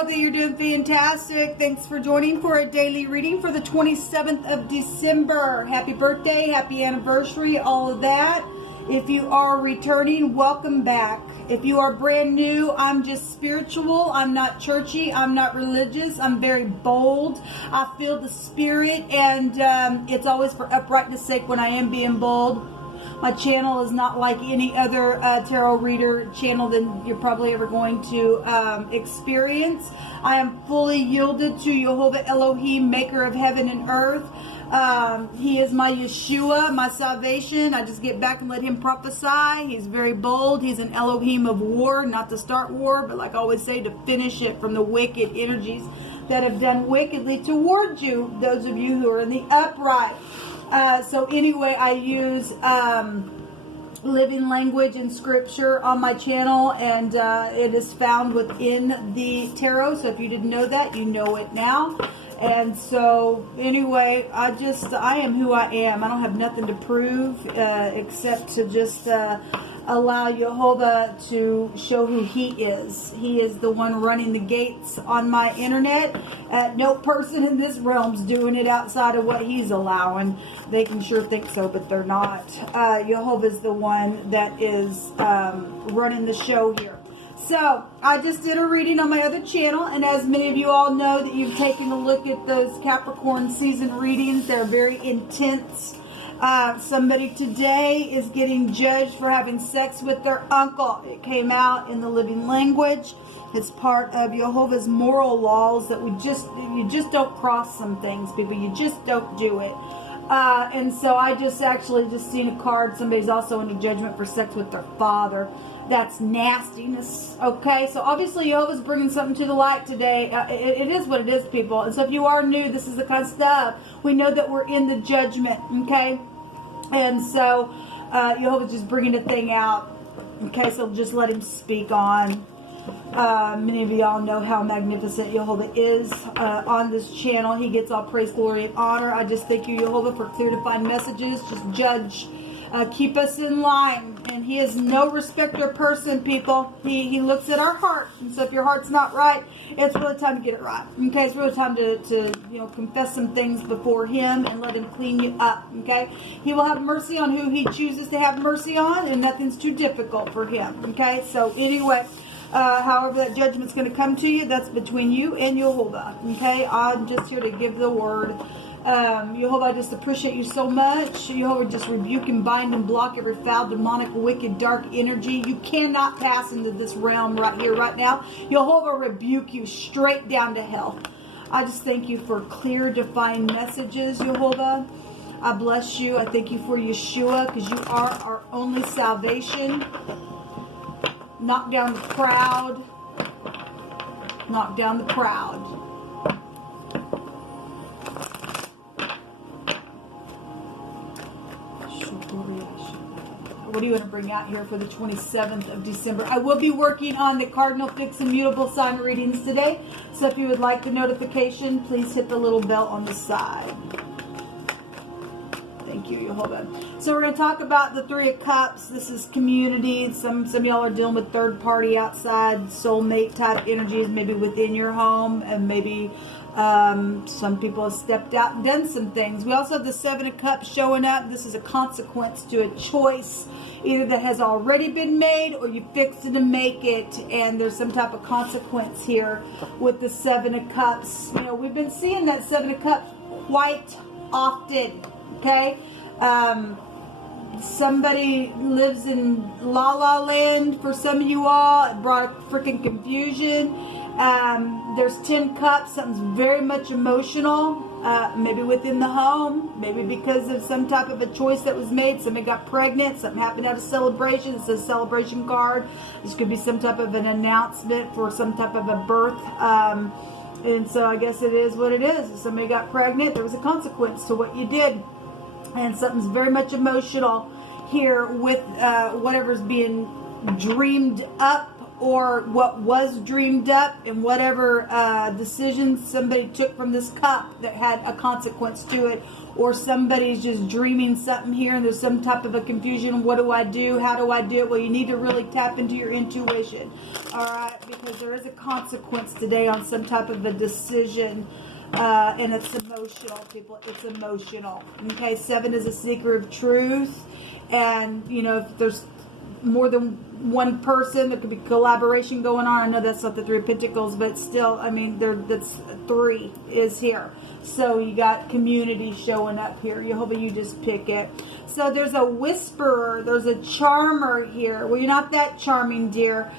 hope that you're doing fantastic. Thanks for joining for a daily reading for the 27th of December. Happy birthday, happy anniversary, all of that. If you are returning, welcome back. If you are brand new, I'm just spiritual. I'm not churchy. I'm not religious. I'm very bold. I feel the spirit, and it's always for uprightness sake when I am being bold. My channel is not like any other tarot reader channel that you're probably ever going to experience. I am fully yielded to Jehovah Elohim, maker of heaven and earth. He is my Yeshua, my salvation. I just get back and let him prophesy. He's very bold. He's an Elohim of war, not to start war, but like I always say, to finish it from the wicked energies that have done wickedly towards you, those of you who are in the upright. So anyway, I use living language and scripture on my channel, and it is found within the tarot. So if you didn't know that, you know it now. And so anyway, I am who I am. I don't have nothing to prove except to just allow Jehovah to show who he is. He is the one running the gates on my internet. No person in this realm's doing it outside of what he's allowing. They can sure think so, but they're not. Jehovah's the one that is running the show here. So, I just did a reading on my other channel, and as many of you all know that you've taken a look at those Capricorn season readings, they're very intense. Somebody today is getting judged for having sex with their uncle. It came out in the living language. It's part of Jehovah's moral laws that you just don't cross some things, people. You just don't do it. And so I just seen a card. Somebody's also under judgment for sex with their father. That's nastiness. Okay, so obviously Jehovah's bringing something to the light today. It is what it is, people. And so if you are new, this is the kind of stuff. We know that we're in the judgment, okay? And so Jehovah's just bringing the thing out. Okay, so just let him speak on. Many of y'all know how magnificent Jehovah is on this channel. He gets all praise, glory, and honor. I just thank you, Jehovah, for clear, defined messages. Just judge. Keep us in line. And he is no respecter of person, people. He looks at our heart. And so if your heart's not right, it's really time to get it right. Okay, it's really time to confess some things before him and let him clean you up. Okay, he will have mercy on who he chooses to have mercy on, and nothing's too difficult for him. Okay, so anyway, however that judgment's going to come to you, that's between you and Jehovah. Okay, I'm just here to give the word. Jehovah, I just appreciate you so much. Jehovah, just rebuke and bind and block every foul, demonic, wicked, dark energy. You cannot pass into this realm right here, right now. Jehovah, rebuke you straight down to hell. I just thank you for clear, defined messages, Jehovah. I bless you. I thank you for Yeshua, because you are our only salvation. Knock down the proud. Knock down the proud. What do you want to bring out here for the 27th of December? I will be working on the Cardinal-FIXED-MUTABLE sign readings today. So if you would like the notification, please hit the little bell on the side. Thank you, Jehovah. So we're going to talk about the Three of Cups. This is community. Some of y'all are dealing with third party outside, soulmate type energies, maybe within your home, and maybe some people have stepped out and done some things. We also have the Seven of Cups showing up. This is a consequence to a choice, either that has already been made or you fixed it to make it, and there's some type of consequence here with the Seven of Cups. We've been seeing that Seven of Cups quite often. Okay, somebody lives in La La Land for some of you all. It brought freaking confusion. There's 10 cups. Something's very much emotional, maybe within the home, maybe because of some type of a choice that was made. Somebody got pregnant, something happened at a celebration. It's a celebration card. This could be some type of an announcement for some type of a birth. And so I guess it is what it is. If somebody got pregnant, there was a consequence to what you did. And something's very much emotional here with whatever's being dreamed up or what was dreamed up, and whatever decisions somebody took from this cup that had a consequence to it, or somebody's just dreaming something here and there's some type of a confusion. What do I do? How do I do it? Well, you need to really tap into your intuition, all right, because there is a consequence today on some type of a decision. And it's emotional, people. It's emotional. Okay, 7 is a seeker of truth. And, you know, if there's more than one person, there could be collaboration going on. I know that's not the 3 of Pentacles, but still, I mean, that's 3 is here. So you got community showing up here. You hope you just pick it. So there's a whisperer, there's a charmer here. Well, you're not that charming, dear.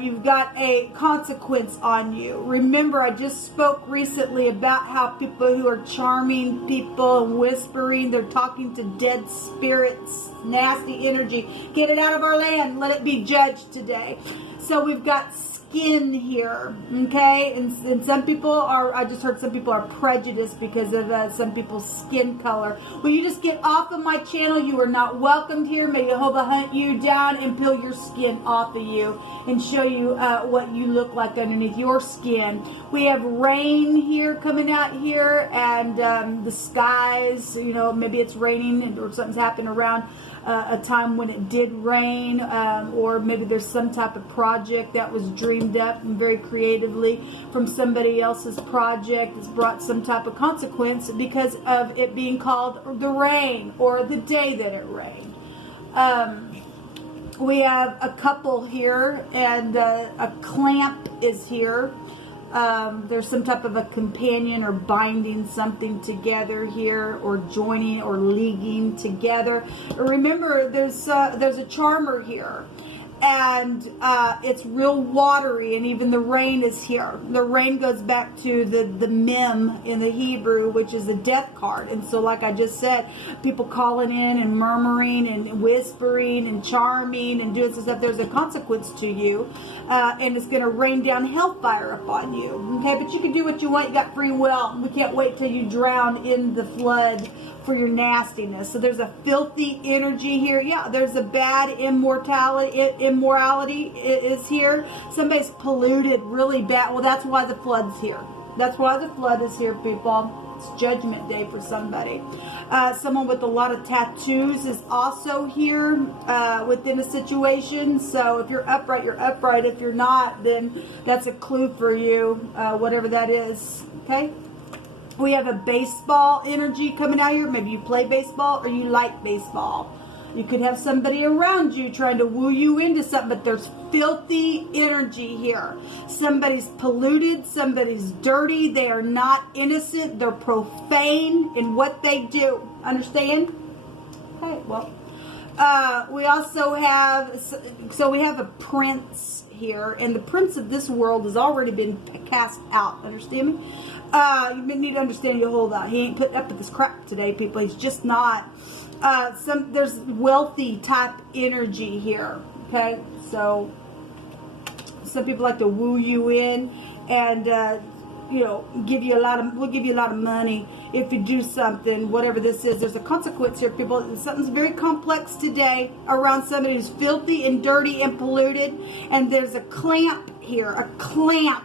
You've got a consequence on you. Remember, I just spoke recently about how people who are charming people and whispering, they're talking to dead spirits, nasty energy. Get it out of our land. Let it be judged today. So we've got skin here, okay? And some people are, I just heard some people are prejudiced because of some people's skin color. Will you just get off of my channel? You are not welcomed here. May Jehovah hunt you down and peel your skin off of you and show you what you look like underneath your skin. We have rain here coming out here, and the skies, you know, maybe it's raining or something's happened around a time when it did rain, or maybe there's some type of project that was dreamed up and very creatively from somebody else's project that's brought some type of consequence because of it being called the rain or the day that it rained. We have a couple here, and a clamp is here. There's some type of a companion or binding something together here, or joining or leaguing together. Remember, there's a charmer here, and it's real watery, and even the rain is here. The rain goes back to the mem in the Hebrew, which is a death card. And so, like I just said, people calling in and murmuring and whispering and charming and doing some stuff, there's a consequence to you, and it's going to rain down hellfire upon you. Okay, but you can do what you want. You got free will. We can't wait till you drown in the flood for your nastiness. So there's a filthy energy here. Yeah, there's a bad immorality is here. Somebody's polluted really bad. Well, that's why the flood's here. That's why the flood is here, people. It's judgment day for somebody. Someone with a lot of tattoos is also here within a situation. So if you're upright, you're upright. If you're not, then that's a clue for you, whatever that is. Okay? We have a baseball energy coming out here. Maybe you play baseball or you like baseball. You could have somebody around you trying to woo you into something, but there's filthy energy here. Somebody's polluted, somebody's dirty, they are not innocent, they're profane in what they do. Understand? Okay, well, we also have, so we have a prince here, and the prince of this world has already been cast out. Understand me? You need to understand you hold out. He ain't putting up with this crap today, people. He's just not. There's wealthy type energy here. Okay, so some people like to woo you in, and you know, we'll give you a lot of money if you do something, whatever this is. There's a consequence here, people. Something's very complex today around somebody who's filthy and dirty and polluted, and there's a clamp here, a clamp.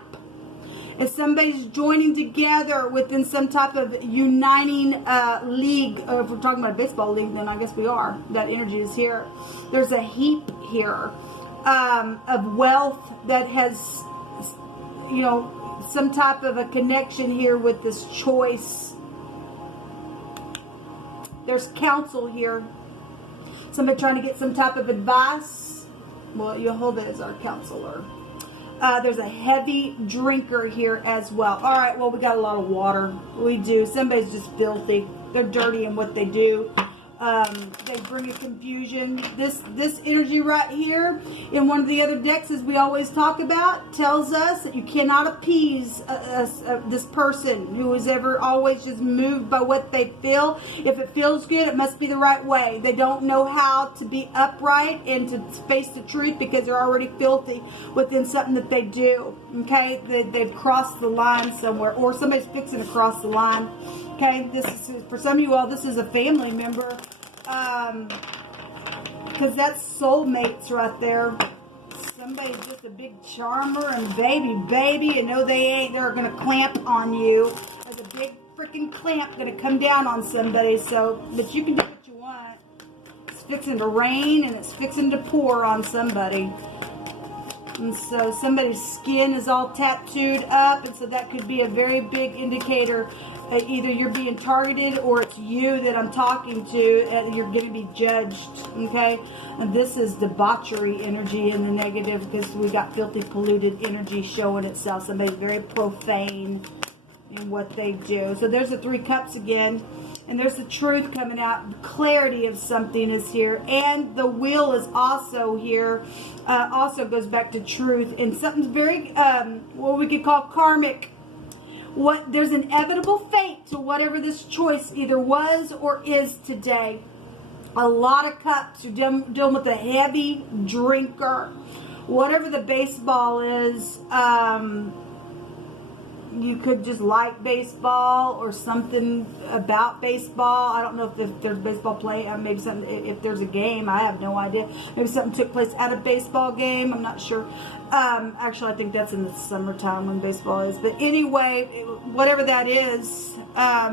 If somebody's joining together within some type of uniting league, if we're talking about a baseball league, then I guess we are. That energy is here. There's a heap here of wealth that has, you know, some type of a connection here with this choice. There's counsel here. Somebody trying to get some type of advice. Well, Jehovah is our counselor. There's a heavy drinker here as well. All right, well, we got a lot of water. We do. Somebody's just filthy. They're dirty in what they do. They bring a confusion. This energy right here in one of the other decks, as we always talk about, tells us that you cannot appease this person who is ever always just moved by what they feel. If it feels good, it must be the right way. They don't know how to be upright and to face the truth because they're already filthy within something that they do. Okay, they've crossed the line somewhere, or somebody's fixing to cross the line. Okay, this is, for some of you all, this is a family member, because that's soulmates right there. somebody's just a big charmer and baby, and no, they ain't. They're going to clamp on you. There's a big freaking clamp going to come down on somebody. So, but you can do what you want. It's fixing to rain and it's fixing to pour on somebody. And so somebody's skin is all tattooed up, and so that could be a very big indicator. Either you're being targeted or it's you that I'm talking to, and you're going to be judged, okay? And this is debauchery energy in the negative, because we got filthy, polluted energy showing itself. Somebody's very profane in what they do. So there's the Three Cups again, and there's the truth coming out. Clarity of something is here, and the Wheel is also here. Also goes back to truth, and something's very, what we could call karmic. There's an inevitable fate to whatever this choice either was or is today. A lot of cups. You're dealing with a heavy drinker. Whatever the baseball is, you could just like baseball or something about baseball. I don't know if there's baseball play. Maybe something, if there's a game. I have no idea. Maybe something took place at a baseball game. I'm not sure. Actually, I think that's in the summertime when baseball is. But anyway, whatever that is,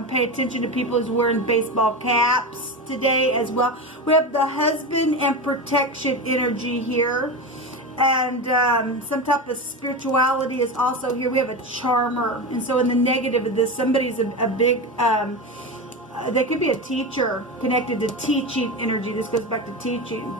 pay attention to people who's wearing baseball caps today as well. We have the husband and protection energy here. And some type of spirituality is also here. We have a charmer. And so in the negative of this, somebody's a big, they could be a teacher connected to teaching energy. This goes back to teaching.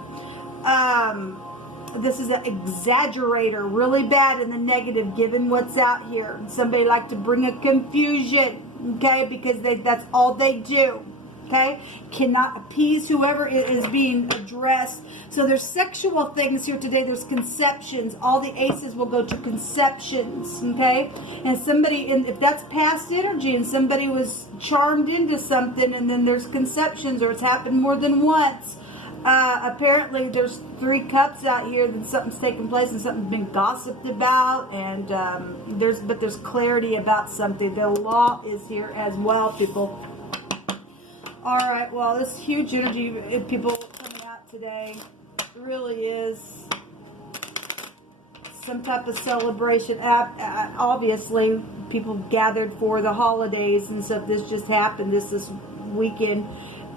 This is an exaggerator, really bad in the negative, given what's out here. Somebody like to bring a confusion, okay, because that's all they do. Okay, cannot appease whoever is being addressed. So there's sexual things here today. There's conceptions. All the aces will go to conceptions. Okay, and somebody, if that's past energy, and somebody was charmed into something, and then there's conceptions, or it's happened more than once. Apparently, there's Three Cups out here. That something's taken place, and something's been gossiped about, and there's clarity about something. The law is here as well, people. All right, well, this huge energy people coming out today really is some type of celebration. Obviously, people gathered for the holidays and stuff. This just happened this weekend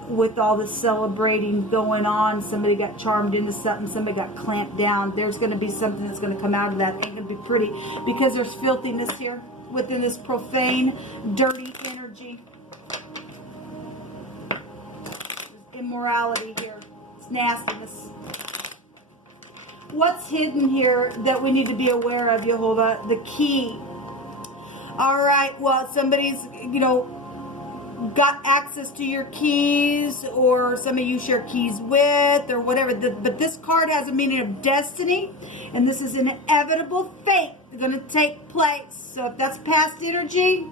with all this celebrating going on. Somebody got charmed into something. Somebody got clamped down. There's going to be something that's going to come out of that. Ain't going to be pretty, because there's filthiness here within this profane, dirty energy. Immorality here. It's nastiness. What's hidden here that we need to be aware of, Jehovah? The key. All right, well, somebody's, got access to your keys, or some of you share keys with, or whatever. But this card has a meaning of destiny, and this is an inevitable fate going to take place. So if that's past energy,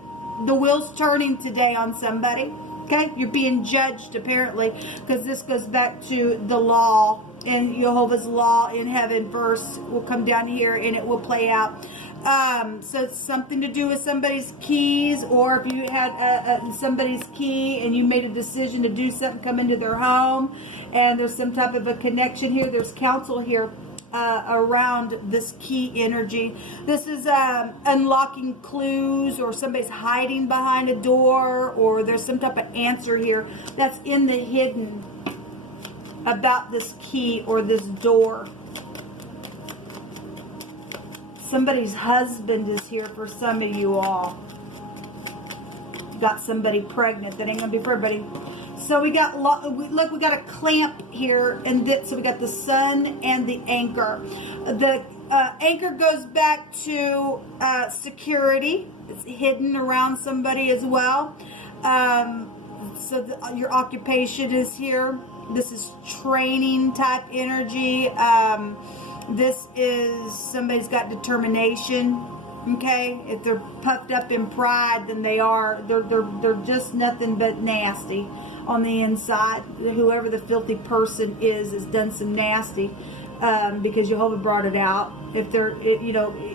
the wheel's turning today on somebody. Okay, you're being judged apparently, because this goes back to the law, and Jehovah's law in heaven verse will come down here and it will play out. So it's something to do with somebody's keys, or if you had somebody's key and you made a decision to do something, come into their home, and there's some type of a connection here. There's counsel here around this key energy. This is unlocking clues, or somebody's hiding behind a door, or there's some type of answer here that's in the hidden about this key or this door. Somebody's husband is here for some of you all. Got somebody pregnant. That ain't gonna be for everybody. So we got, look, we got a clamp here, and so we got the sun and the anchor. The anchor goes back to security. It's hidden around somebody as well. So your occupation is here. This is training type energy. This is somebody's got determination. Okay, if they're puffed up in pride, then they're just nothing but nasty on the inside. Whoever the filthy person is has done some nasty, because Jehovah brought it out. If they're,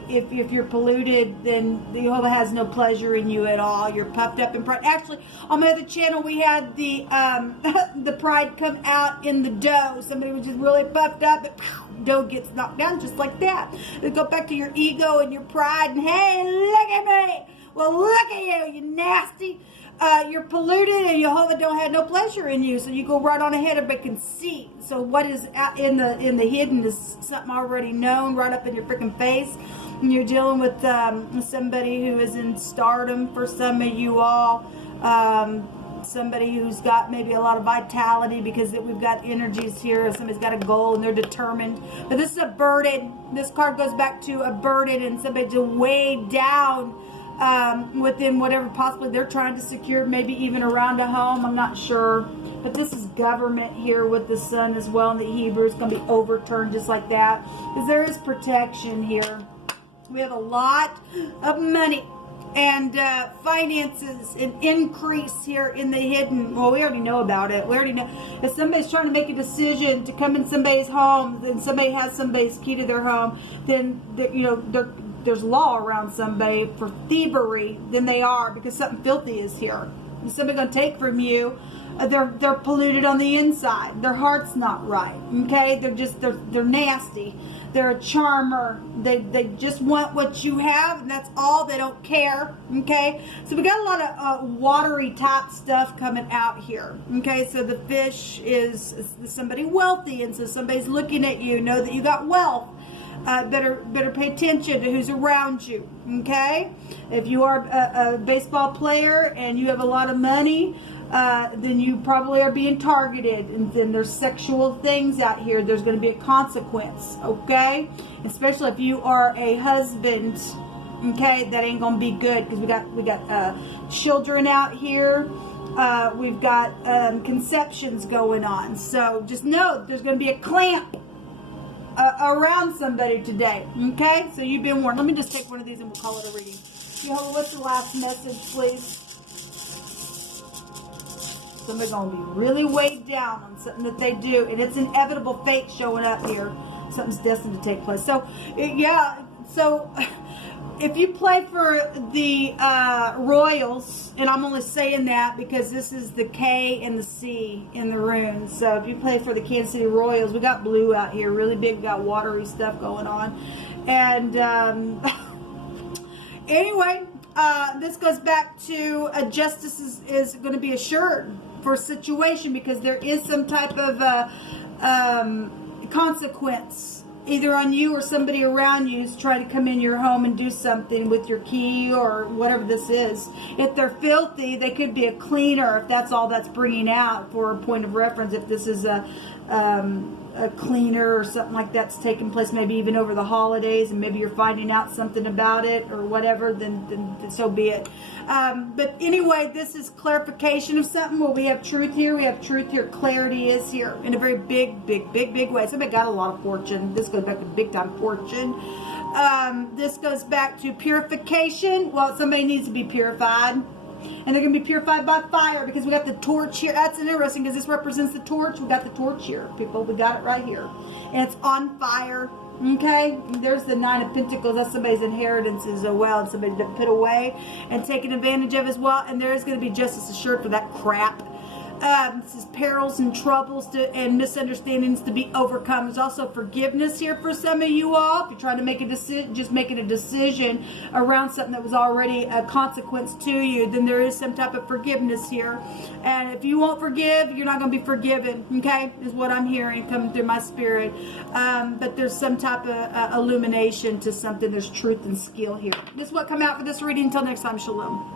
if you're polluted, then Jehovah has no pleasure in you at all. You're puffed up in pride. Actually, on my other channel, we had the the pride come out in the dough. Somebody was just really puffed up, but dough gets knocked down just like that. They go back to your ego and your pride, and hey, look at me. Well, look at you, you nasty. You're polluted, and Jehovah don't have no pleasure in you. So you go right on ahead, everybody can see. So what is out in the hidden is something already known, right up in your freaking face. And you're dealing with somebody who is in stardom for some of you all. Somebody who's got maybe a lot of vitality, because we've got energies here. Somebody's got a goal and they're determined. But this is a burden. This card goes back to a burden and somebody just weighed down within whatever possibly they're trying to secure, maybe even around a home. I'm not sure. But this is government here with the sun as well in the Hebrew. It's going to be overturned just like that, because there is protection here. We have a lot of money and finances and increase here in the hidden. Well, we already know about it. We already know. If somebody's trying to make a decision to come in somebody's home, then somebody has somebody's key to their home, then there's law around somebody for thievery, then they are, because something filthy is here. Is somebody going to take from you? They're polluted on the inside. Their heart's not right. Okay, they're nasty. They're a charmer. They just want what you have, and that's all. They don't care. Okay, so we got a lot of watery type stuff coming out here. Okay, so the fish is somebody wealthy, and so somebody's looking at you. Know that you got wealth. Better pay attention to who's around you. Okay, if you are a baseball player and you have a lot of money, then you probably are being targeted, and then there's sexual things out here. There's going to be a consequence. Okay, especially if you are a husband. Okay, that ain't going to be good, because we got children out here. We've got conceptions going on. So just know there's going to be a clamp around somebody today. Okay, so you've been warned. Let me just take one of these and we'll call it a reading. Jehovah, what's the last message, please? Somebody's going to be really weighed down on something that they do, and it's inevitable fate showing up here. Something's destined to take place. So, yeah, so if you play for the Royals, and I'm only saying that because this is the K and the C in the runes. So if you play for the Kansas City Royals, we got blue out here, really big, got watery stuff going on. And anyway, this goes back to justice is going to be assured for a situation, because there is some type of consequence, either on you or somebody around you is trying to come in your home and do something with your key or whatever this is. If they're filthy, they could be a cleaner, if that's all that's bringing out for a point of reference. If this is a cleaner or something like that's taking place, maybe even over the holidays, and maybe you're finding out something about it or whatever, then so be it. But anyway, this is clarification of something. Well, we have truth here. We have truth here. Clarity is here in a very big way. Somebody got a lot of fortune. This goes back to big time fortune. This goes back to purification. Well, somebody needs to be purified. And they're going to be purified by fire, because we got the torch here. That's interesting, because this represents the torch. We got the torch here, people. We got it right here. And it's on fire. Okay? There's the Nine of Pentacles. That's somebody's inheritances as well. And somebody that put away and taken advantage of as well. And there is going to be justice assured for that crap. This is perils and troubles and misunderstandings to be overcome. There's also forgiveness here for some of you all. If you're trying to make a decision, just making a decision around something that was already a consequence to you, then there is some type of forgiveness here. And if you won't forgive, you're not going to be forgiven. Okay, is what I'm hearing coming through my spirit. But there's some type of illumination to something. There's truth and skill here. This is what come out for this reading. Until next time, shalom.